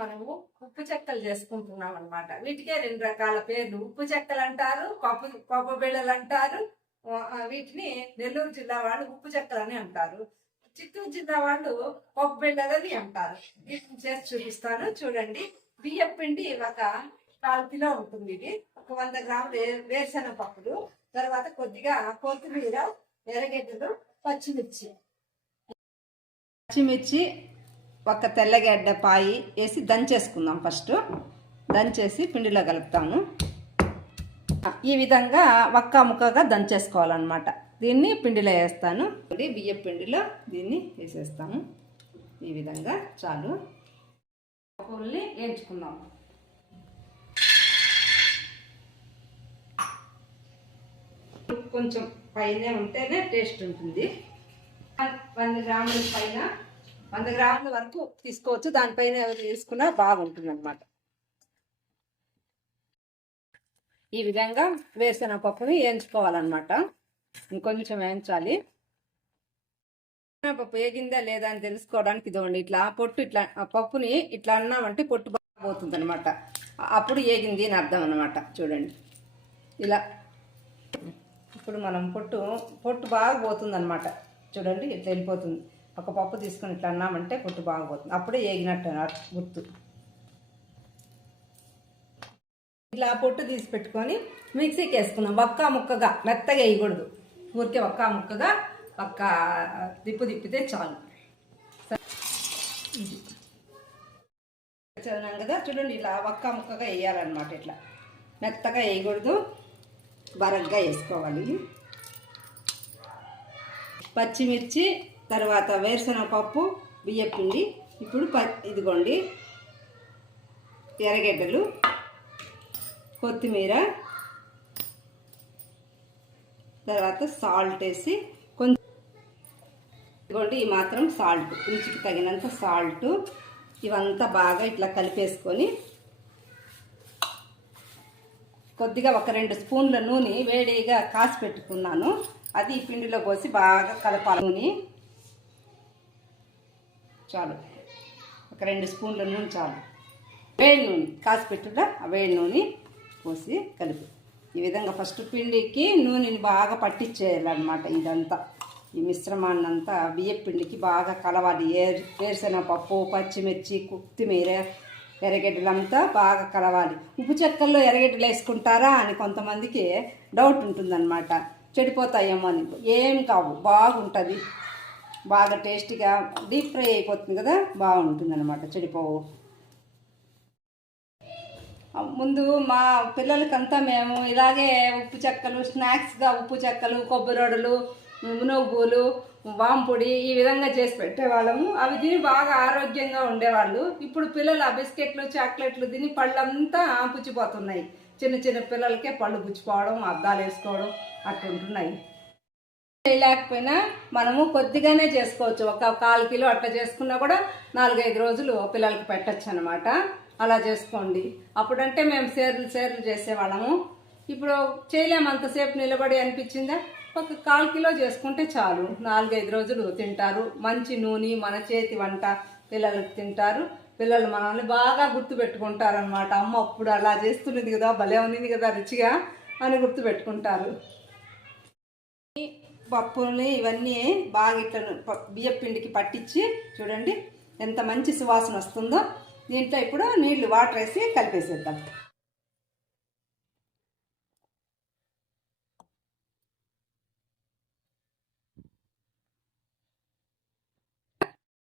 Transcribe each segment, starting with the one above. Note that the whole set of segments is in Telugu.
మనము ఉప్పు చెక్కలు చేసుకుంటున్నాం అనమాట. వీటికే రెండు రకాల పేర్లు, ఉప్పు చెక్కలు అంటారు, పప్పు బిళ్ళలు అంటారు. వీటిని నెల్లూరు జిల్లా వాళ్ళు ఉప్పు చెక్కలు అని అంటారు, చిత్తూరు జిల్లా వాళ్ళు పప్పు బిళ్ళలని అంటారు. వీటిని చేసి చూపిస్తాను చూడండి. బియ్యం పిండి ఒక 4 కిలో ఉంటుంది. ఇది ఒక 100 గ్రాములు వేరుశనగ పప్పులు, తర్వాత కొద్దిగా కొత్తిమీర, ఎర్రగడ్డలు, పచ్చిమిర్చి ఒక తెల్లగడ్డ పాయి వేసి దంచేసుకుందాం. ఫస్ట్ దంచేసి పిండిలో కలుపుతాము. ఈ విధంగా ఒక్క ముక్కగా దంచేసుకోవాలన్నమాట. దీన్ని పిండిలో వేస్తాను. బియ్యం పిండిలో దీన్ని వేసేస్తాము. ఈ విధంగా చాలు. పప్పుల్ని వేయించుకుందాం. కొంచెం పైన ఉంటేనే టేస్ట్ ఉంటుంది. 100 గ్రాముల పైన 100 గ్రాముల వరకు తీసుకోవచ్చు. దానిపైన ఎవరు తీసుకున్నా బాగుంటుంది అన్నమాట. ఈ విధంగా వేసిన పప్పుని వేయించుకోవాలన్నమాట. ఇంకొంచెం వేయించాలి. పప్పు వేగిందా లేదా అని తెలుసుకోవడానికి ఇదిగోండి, ఇట్లా పొట్టు ఇట్లా పప్పుని ఇట్లా అన్నామంటే పొట్టు బాగా పోతుంది అనమాట. అప్పుడు వేగింది అని అర్థం అనమాట. చూడండి ఇలా. ఇప్పుడు మనం పొట్టు బాగా పోతుంది అనమాట. చూడండి ఇట్లా వెళ్ళిపోతుంది. ఒక పప్పు తీసుకొని ఇట్లా అన్నామంటే పొట్టు బాగా పోతుంది. అప్పుడే వేగినట్టు గుర్తు. ఇట్లా పొట్టు తీసి పెట్టుకొని మిక్సీకి వేసుకున్నాం. ఒక్క ముక్కగా, మెత్తగా వేయకూడదు. ఊరికే ఒక్క ముక్కగా ఒక్క తిప్పితే చాలు. చదివాం కదా, చూడండి ఇలా ఒక్క ముక్కగా వేయాలన్నమాట. ఇట్లా మెత్తగా వేయకూడదు, బరగ్గా వేసుకోవాలి. పచ్చిమిర్చి, తర్వాత వేరుశనగ పప్పు, బియ్యపిండి. ఇప్పుడు ఇదిగోండి ఎర్రగడ్డలు, కొత్తిమీర, తర్వాత సాల్ట్ వేసి కొంచెం ఇదిగోండి ఈ మాత్రం సాల్ట్, రుచికి తగినంత సాల్ట్. ఇవంతా బాగా ఇట్లా కలిపేసుకొని కొద్దిగా ఒక 2 స్పూన్ల నూనె వేడిగా కాసి పెట్టుకున్నాను. అది ఈ పిండిలో పోసి బాగా కలపాలి. నూనె చాలు, ఒక 2 స్పూన్ల నూనె చాలు. వేడి నూనె కాసి పెట్టుగా ఆ వేడి నూనె పోసి కలిపి ఈ విధంగా ఫస్ట్ పిండికి నూనెని బాగా పట్టించేయాలన్నమాట. ఇదంతా ఈ మిశ్రమాన్ని అంతా బియ్యం పిండికి బాగా కలవాలి. వేరుశనగ పప్పు, పచ్చిమిర్చి, కొత్తిమీర, ఎర్రగడ్డలంతా బాగా కలవాలి. ఉప్పు చెక్కల్లో ఎర్రగడ్డలు వేసుకుంటారా అని కొంతమందికి డౌట్ ఉంటుందన్నమాట. చెడిపోతాయేమో అని. ఏం కావు, బాగుంటుంది. బాగా టేస్టీగా డీప్ ఫ్రై అయిపోతుంది కదా, బాగుంటుంది అనమాట, చెడిపోవు. ముందు మా పిల్లలకంతా మేము ఇలాగే ఉప్పు చెక్కలు, స్నాక్స్గా ఉప్పు చెక్కలు, కొబ్బరి వడలు, నువ్వులు, వాంపొడి ఈ విధంగా చేసి పెట్టేవాళ్ళము. అవి తిని బాగా ఆరోగ్యంగా ఉండేవాళ్ళు. ఇప్పుడు పిల్లలు ఆ బిస్కెట్లు, చాక్లెట్లు తిని పళ్ళంతా పుచ్చిపోతున్నాయి. చిన్న చిన్న పిల్లలకే పళ్ళు పుచ్చిపోవడం, అద్దాలు వేసుకోవడం అట్లుంటున్నాయి. చేయలేకపోయినా మనము కొద్దిగానే చేసుకోవచ్చు. ఒక 1/4 కిలో అట్లా చేసుకున్నా కూడా 4-5 రోజులు పిల్లలకి పెట్టచ్చు అనమాట. అలా చేసుకోండి. అప్పుడంటే మేము సేర్లు చేసేవాళ్ళము. ఇప్పుడు చేయలేము, అంతసేపు నిలబడి అనిపించిందా. ఒక 1/4 కిలో చేసుకుంటే చాలు, 4-5 రోజులు తింటారు. మంచి నూనె, మన చేతి వంట పిల్లలకు తింటారు. పిల్లలు మనల్ని బాగా గుర్తు పెట్టుకుంటారు అనమాట. అమ్మ అప్పుడు అలా చేస్తున్నది కదా, భలే ఉన్నది కదా రుచిగా అని గుర్తు పెట్టుకుంటారు. పప్పుని ఇవన్నీ బాగా ఇట్లా బియ్యం పిండికి పట్టించి చూడండి ఎంత మంచి సువాసన వస్తుందో. దీంట్లో ఇప్పుడు నీళ్లు, వాటర్ వేసి కలిపేసేద్దాం.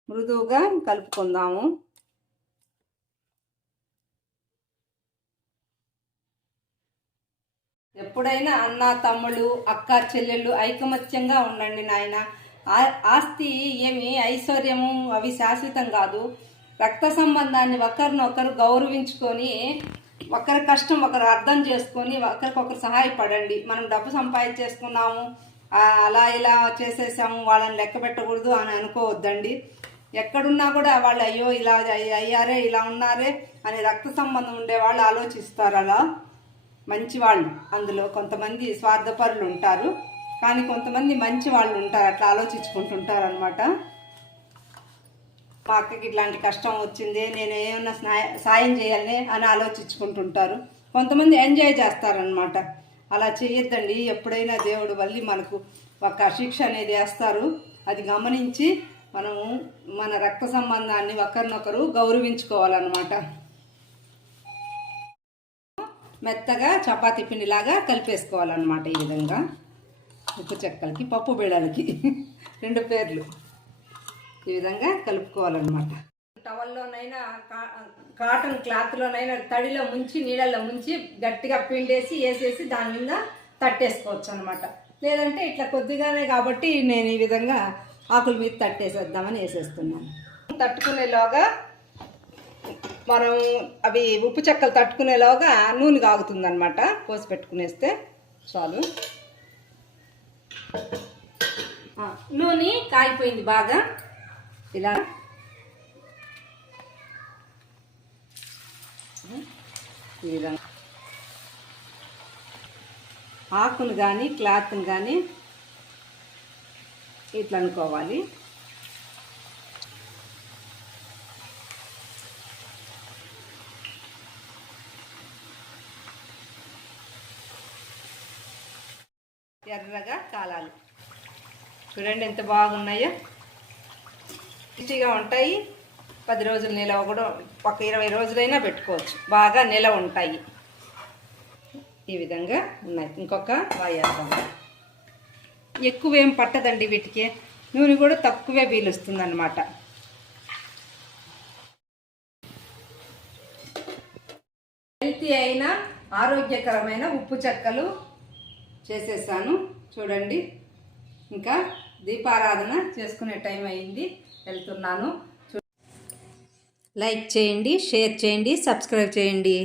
మృదువుగా కలుపుకుందాము. ఎప్పుడైనా అన్న, తమ్ముళ్ళు, అక్క, చెల్లెళ్ళు ఐకమత్యంగా ఉండండి నాయన. ఆస్తి ఏమి ఐశ్వర్యము అవి శాశ్వతం కాదు. రక్త సంబంధాన్ని ఒకరినొకరు గౌరవించుకొని, ఒకరి కష్టం ఒకరు అర్థం చేసుకొని ఒకరికొకరు సహాయపడండి. మనం డబ్బు సంపాదించేసుకున్నాము, అలా ఇలా చేసేసాము, వాళ్ళని లెక్క పెట్టకూడదు అని అనుకోవద్దండి. ఎక్కడున్నా కూడా వాళ్ళు అయ్యో ఇలా అయ్యారే, ఇలా ఉన్నారే అని రక్త సంబంధం ఉండేవాళ్ళు ఆలోచిస్తారు. అలా మంచివాళ్ళు, అందులో కొంతమంది స్వార్థపరులు ఉంటారు, కానీ కొంతమంది మంచి వాళ్ళు ఉంటారు, అట్లా ఆలోచించుకుంటుంటారు అనమాట. మా అక్కకి ఇట్లాంటి కష్టం వచ్చింది, నేను ఏమన్నా సాయం చేయాలి అని ఆలోచించుకుంటుంటారు. కొంతమంది ఎంజాయ్ చేస్తారనమాట. అలా చేయొద్దండి. ఎప్పుడైనా దేవుడు మళ్ళీ మనకు ఒక శిక్ష అనేది వేస్తారు. అది గమనించి మనము మన రక్త సంబంధాన్ని ఒకరినొకరు గౌరవించుకోవాలన్నమాట. మెత్తగా చపాతీ పిండిలాగా కలిపేసుకోవాలన్నమాట. ఈ విధంగా ఉప్పు చెక్కలకి పప్పు బేడలకి 2 పేర్లు ఈ విధంగా కలుపుకోవాలన్నమాట. టవల్లోనైనా కాటన్ క్లాత్లోనైనా తడిలో ముంచి నీళ్ళల్లో ముంచి గట్టిగా పిండేసి వేసేసి దాని మీద తట్టేసుకోవచ్చు అనమాట. లేదంటే ఇట్లా కొద్దిగానే కాబట్టి నేను ఈ విధంగా ఆకుల మీద తట్టేసేద్దామని వేసేస్తున్నాను. తట్టుకునేలోగా మనం అవి ఉప్పు చెక్కలు తట్టుకునేలోగా నూనె కాగుతుందన్నమాట. పోసి పెట్టుకునేస్తే చాలు. నూనె కాగిపోయింది బాగా. ఇలా ఈ విధంగా ఆకును కానీ క్లాత్ని కానీ ఇట్లా అనుకోవాలి. ఎర్రగా కాలాలి. చూడండి ఎంత బాగున్నాయో. టేస్టీగా ఉంటాయి. 10 రోజులు నిలవ కూడా, ఒక 20 రోజులైనా పెట్టుకోవచ్చు. బాగా నిలవ ఉంటాయి. ఈ విధంగా ఉన్నాయి. ఇంకొక వాయేద్దాం. ఎక్కువేం పట్టదండి వీటికి. నూనె కూడా తక్కువే పీలుస్తుంది అన్నమాట. హెల్తీ అయిన ఆరోగ్యకరమైన ఉప్పు చెక్కలు చేసేసాను. చూడండి, ఇంకా దీపారాధన చేసుకునే టైం అయింది. వెళ్తున్నాను. లైక్ చేయండి, షేర్ చేయండి, సబ్స్క్రైబ్ చేయండి.